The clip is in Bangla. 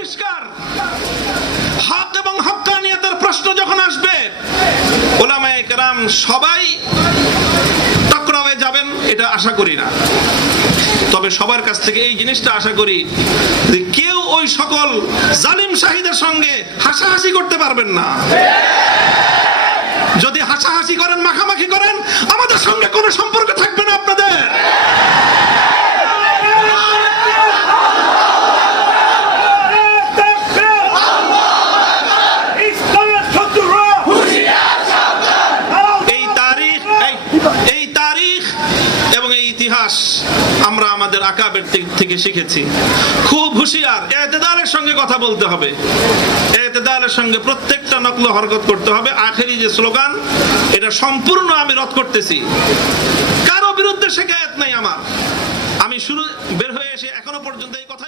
পরিষ্কার। হক এবং হক্কানিয়তের প্রশ্ন যখন আসবে, উলামায়ে কেরাম সবাই টকরাওয়ে যাবেন এটা আশা করি না। তবে সবার কাছ থেকে এই জিনিসটা আশা করি যে কেউ ওই সকল জালিম শাহীদের সঙ্গে হাসাহাসি করতে পারবেন না। যদি হাসাহাসি করেন, মাখামাখি করেন, আমাদের সঙ্গে কোনো সম্পর্ক থাকবে না আপনাদের। এই তারিখ এবং এই ইতিহাস আমরা আমাদের আকাবের থেকে শিখেছি। খুব হুঁশিয়ার, এতেদালের সঙ্গে কথা বলতে হবে, এতেদালের সঙ্গে প্রত্যেকটা নকল হরকত করতে হবে। আখেরি যে স্লোগান, এটা সম্পূর্ণ আমি রদ করতেছি। কারো বিরুদ্ধে শিকায়েত নাই আমার। আমি শুরু বের হয়ে এসে এখনো পর্যন্ত এই কথা